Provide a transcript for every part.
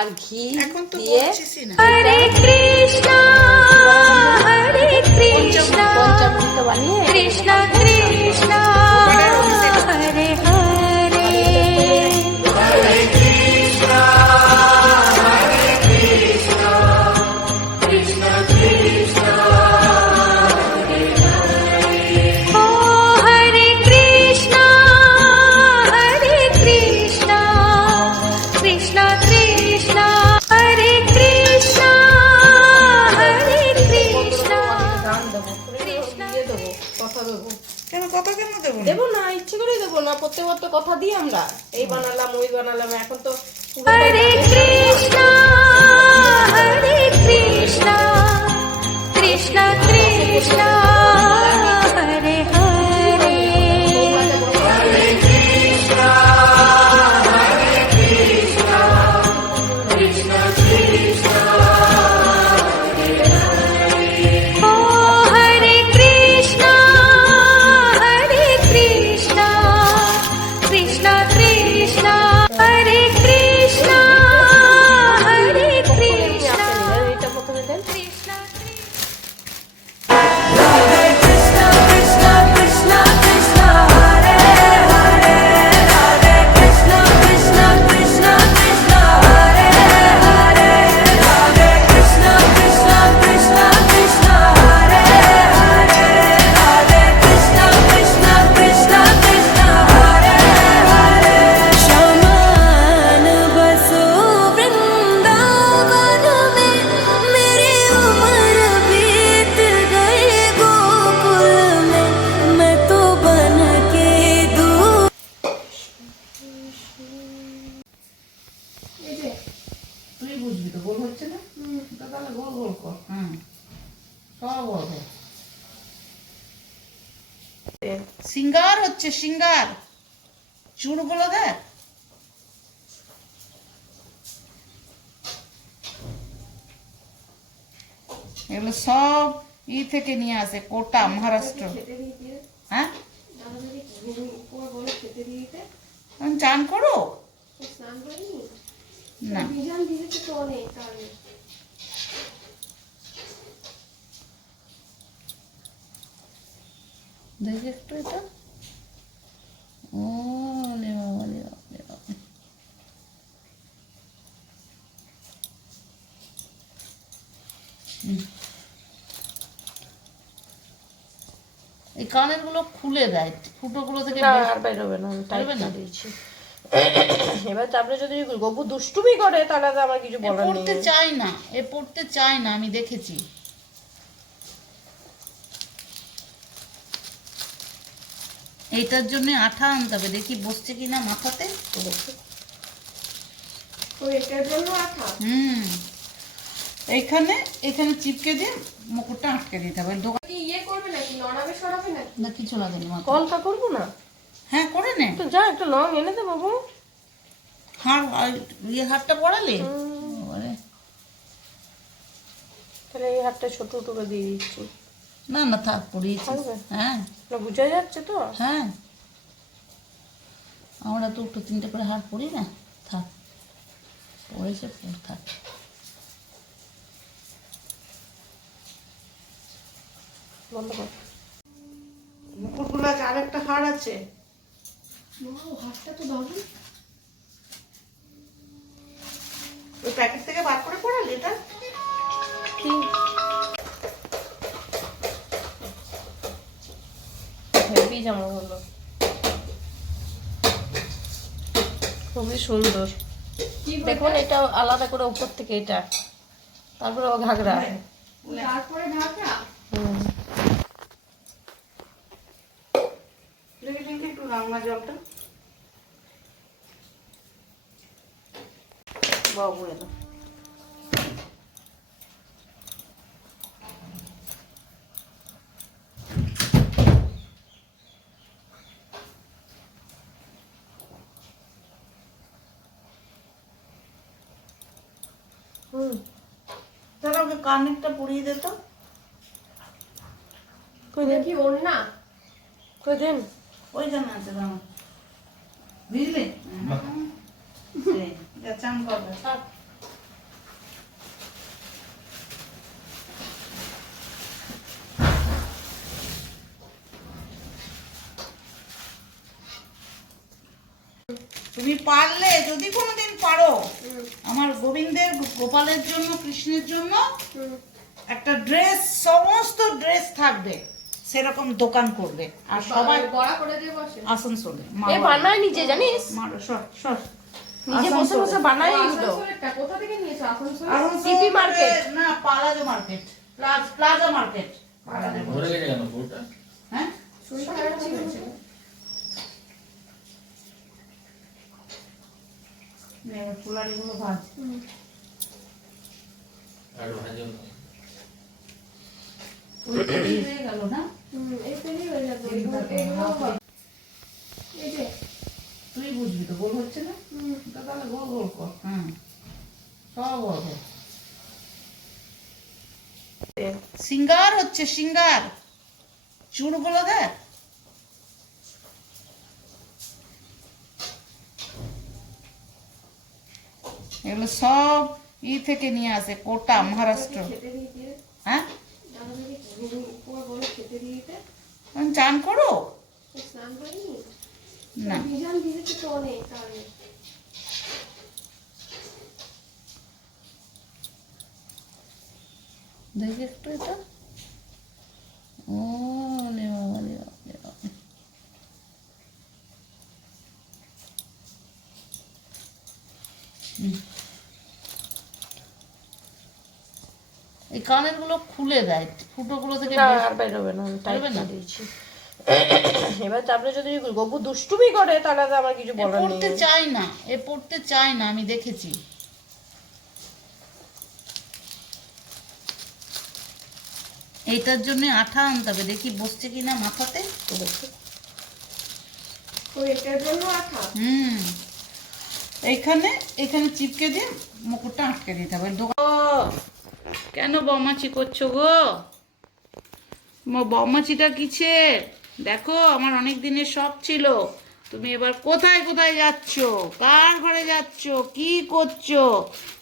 আর ঘি এখন তো দিয়ে বলছিসই না। হরে কৃষ্ণ হরে কৃষ্ণ পঞ্চামৃত বানিয়ে কৃষ্ণ কৃষ্ণ হরে হরে ও হরে কৃষ্ণ হরে কৃষ্ণ কৃষ্ণ কৃষ্ণ হরে কৃষ্ণ হরে কৃষ্ণ গান দেবো দিয়ে দেবো কথা দেবো। কেন কথা কেন দেবো না? দেবো না, ইচ্ছে করে দেবো না, প্রত্যেকবার তো কথা দিই আমরা, এই বানালাম ওই বানালাম, এখন তো হরে কৃষ্ণ হরে কৃষ্ণ কৃষ্ণ কৃষ্ণ হরে হরে ও হরে কৃষ্ণ হরে কৃষ্ণ কৃষ্ণ কৃষ্ণ হরে কৃষ্ণ হরে কৃষ্ণ এটা প্রথমে দেন। কৃষ্ণ समान बसो वृंदावन में मेरी उम्र बीत गई गोकुल में मैं तो बन के दूर তুই বুঝবি তো, গোল হচ্ছে না তো তাহলে গোল গোল কর। সব হবে। সিঙ্গার হচ্ছে সিঙ্গার, চুড়গুলো দেখ। এগুলো সব থেকে নিয়ে আসে, কোটা, মহারাষ্ট্র। হ্যাঁ, এখন চান করো না? দেখি একটু এটা। ও রে বাবা রে বাবা রে বাবা। এই কানের গুলো খুলে দেয়, ফুটো গুলো থেকে না, বের- আর বেরোবে না, আমি টাইট বেরোবে না? করে দিয়েছি। এবার তারপরে যদি গপু দুষ্টুমি করে তাহলে তো আমার কিছু এ বলার পড়তে নেই। চায় না, এ পড়তে চায় না, আমি দেখেছি। এইটার জন্য আঠা আনতে হবে, দেখি বসছে কিনা মাথাতে। হুম, এইখানে এখানে চিপকে দিয়ে মুকুটটা আটকে দিতে হবে। দোকান ইয়ে করবে নাকি, নড়াবে সরাবে নাকি? না কিছু লাগেনি মাথা। কলকা করবো না? হ্যাঁ করে নে। তো যা একটু লং এনে দে বাবু। হাড় আর ইয়ে হাতটা পড়ালে বাবারে। তাহলে এই হাতটা ছোট করে দিয়ে দিচ্ছি। না না থাক, পড়িয়েছি। থাকবে? হ্যাঁ না, বোঝা যাচ্ছে তো? হ্যাঁ, আমরা তো একটু তিনটে করে হাড় পড়ি না, থাক পড়েছে, পড় থাক। বন্ধ কর। মুকুটগুলো আছে, আরেকটা হাড় আছে। হাতটা তো দাও। ওই প্যাকেট থেকে বার করে পড়ালি এটা? কি হেভি জামা হলো, খুবই সুন্দর। দেখুন এটা আলাদা করে উপর থেকে এটা, তারপরে ও ঘাগরা। হুম। দেখি দেখি একটু রান্না জলটা বাবু এলো। তাহলে ওকে কানেরটা পরিয়ে দে তো। কই দেন কি ওর না, কই দেন ওই জানা আছে দাম, বুঝলি? যা চান করবে। তুমি পারলে যদি কোনোদিন পারো আমার গোবিন্দের গোপালের জন্য কৃষ্ণের জন্য একটা ড্রেস, সমস্ত ড্রেস থাকবে সেরকম দোকান করবে আর সবাই বড়া করে দিয়ে বসে আসানসোলে এ বানায় নিজে জানিস, নিজে বসে বসে বানায় এগুলো। কোথা থেকে নিয়েছো? সিপি মার্কেট না, পালাজো মার্কেট, প্লাজা মার্কেট। ধরে গেছে কেন বউটা? হ্যাঁ, ফুলারিগুলো ভাজ। আর ভাজো না। হয়ে গেল না? এই তৈরি হয়ে যাবে। এগুলো হবে। এই যে তুই বুঝবি তো, গোল হচ্ছে না তো তাহলে গোল গোল কর। সব হবে। সিঙ্গার হচ্ছে, সিঙ্গার চুড়গুলো দেখ। এগুলো সব থেকে নিয়ে আসে, কোটা, মহারাষ্ট্র। খেতে দিয়ে দিয়ে হ্যাঁ, আমাদেরকে উপর বলে খেতে দিয়ে দিতে। চান করো স্নান করিনি, না? ভিজান ভিজেছে তো অনেক, তাহলে দেখি একটু এটা। ও লে বাবা, লে বাবা, লে বাবা। এই কানের গুলো খুলে দেয়, ফুটো গুলো থেকে না বের- আর বেরোবে না, টাইট বেরোবে না? করে দিয়েছি। এবার তারপরে যদি গবু দুষ্টুমি করে তাহলে তো আমার কিছু এ বলার পড়তে নেই। চাই না, এ পড়তে চাই না, আমি দেখেছি। এইটার জন্য আঠা আনতে হবে, দেখি বসছে কিনা মাথাতে। ওই এটার জন্য আঠা। এইখানে এইখানে চিপকে দিয়ে মুকুটটা আটকে দিতে হবে। কেন বমাচি করছো গো? বমাচিটা কিসের? দেখো, আমার অনেক দিনের শখ ছিল। তুমি এবার কোথায় কোথায় যাচ্ছ, কার ঘরে যাচ্ছ, কি করছো,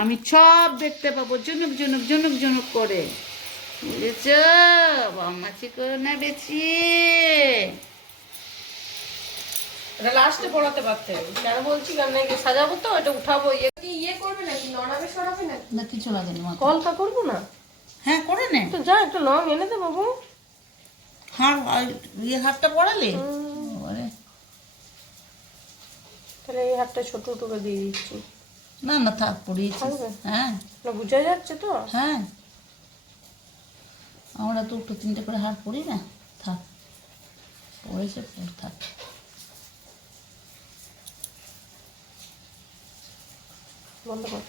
আমি সব দেখতে পাবো, জনুক জনুক জনুক জনুক করে। বুঝেছ? বমাচি করো না বেশি। এটা লাস্টে পড়াতে পারতে, কেন বলছি কেন সাজাবো তো, এটা উঠাবো। ইয়ে করবে নাকি, নড়াবে সরাবে নাকি? না, কিছু লাগেনি মা। কলকা করবো না হ্যাঁ, করে নে। তো, যা একটা লং এনে দে বাবু। হাতটা পড়ালে তাহলে এই হাতটা ছোট টুকু দিয়ে দিচ্ছি। না না, থাক, পড়িয়েছি। থাকবে? হ্যাঁ না বোঝা যাচ্ছে তো? হ্যাঁ, আমরা তো 2-3টে করে হার পড়ি না। থাক, পড়েছে, পড়, থাক। বন্ধ কর।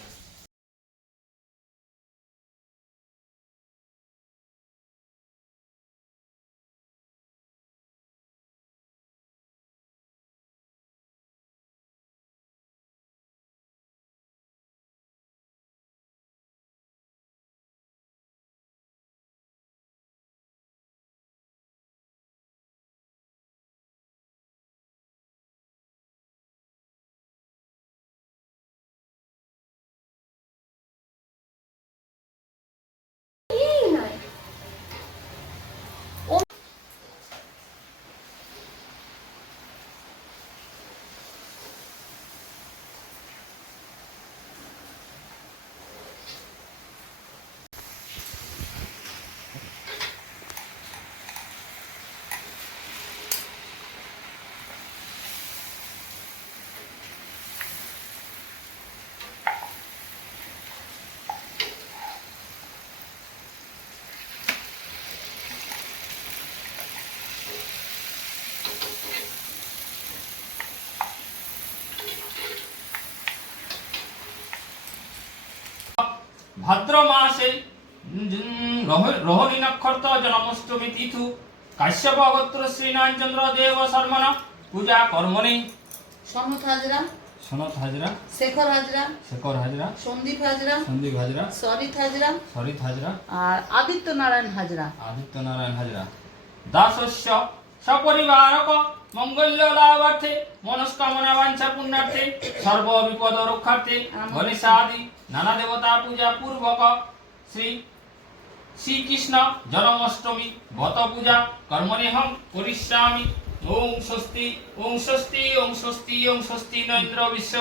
এই নাই। ভাদ্র মাসে রোহিণী নক্ষত্র জন্মাষ্টমী তিথু কাশ্যপ গোত্র শ্রীনারায়ণচন্দ্র দেব শর্মণ পূজা কর্মণি সনৎ হাজরা, সনত হাজরা, শেখর হাজরা, শেখর হাজরা, সন্দীপ হাজরা, সন্দীপ হাজরা, সরিত হাজরা সরিত হাজরা, আর আদিত্য নারায়ণ হাজরা। আদিত্য নারায়ণ হাজরা। দাসস্য সপরিবারক মঙ্গল্য লাভার্থে মনস্কামনা বাঞ্ছা পুণ্যার্থে সর্ব বিপদ রক্ষার্থে গণেশাদি নানা দেবতা পূজা পূর্বক শ্রীকৃষ্ণ জন্মাষ্টমী ব্রত পূজা কর্মণেহং করিষ্যামি। ওং স্বস্তি ওং স্বস্তি ওং স্বস্তি ওং স্বস্তি ন ইন্দ্র বিশ্ব